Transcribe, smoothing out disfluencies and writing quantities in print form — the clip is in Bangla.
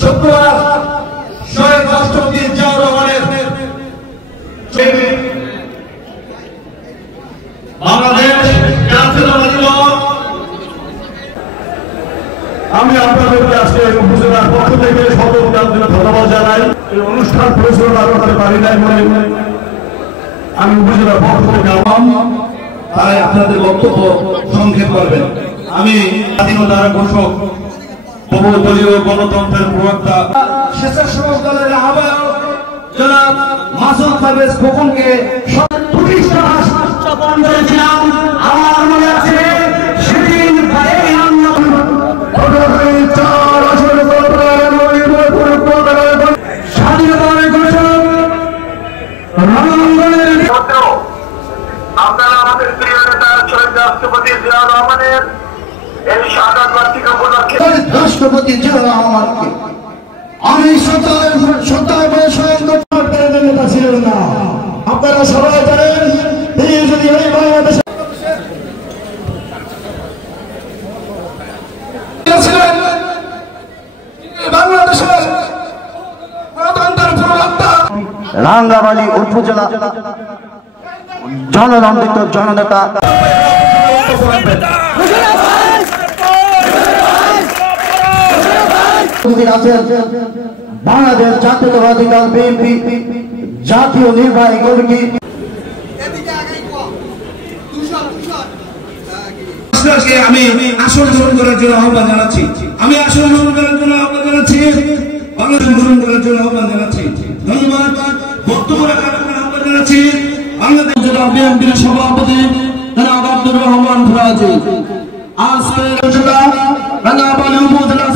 শুক্রবার শহীদ রাষ্ট্রপতি জিয়াউর রহমানের বাংলাদেশ জাতীয়তাবাদী দল। আমি আপনাদেরকে আজকে উপজেলার পক্ষ থেকে ধন্যবাদ জানাই। এই অনুষ্ঠান পরিচালনা করতে পারি নাই বলে আমি উপজেলার পক্ষ থেকে তাই আপনাদের বক্তব্য সংক্ষেপ করবেন। আমি স্বাধীনতার ঘোষক বহুদলীয় গণতন্ত্রের প্রবক্তা স্বেচ্ছাসেবক দলের আহ্বায়ক জনাব মাসুদ পারভেজ খোকনকে আমার মনে আছে সেদিন আপনারা আমাদের প্রিয় নেতা শহীদ রাষ্ট্রপতি জিয়াউর রহমানের এই শাহাদাত বার্ষিকী উপলক্ষে রাষ্ট্রপতি জিয়াউর রহমানকে আমি নেতা ছিলেন না। আপনারা সবাই জানেন তিনি যদি এই বাংলাদেশে বাংলাদেশের গণতন্ত্রের প্রবক্তা রাঙ্গামালী উপজেলা জননন্দিত জননেতা বাংলাদেশ জাতীয়তাবাদী দল বিএনপি জাতীয় নির্বাহী কমিটি আমি আসন গ্রহণ করার জন্য আহ্বান জানাচ্ছি। বাংলাদেশ গ্রহণ করার জন্য আহ্বান জানাচ্ছি। ধন্যবাদ। বক্তব্য রাখার জন্য আহ্বান জানাচ্ছি বাংলাদেশ জেলা বিএনপির সভাপতি জনাব আব্দুর রহমান ফরাজি। আজকের রাঙ্গামালী উপজেলা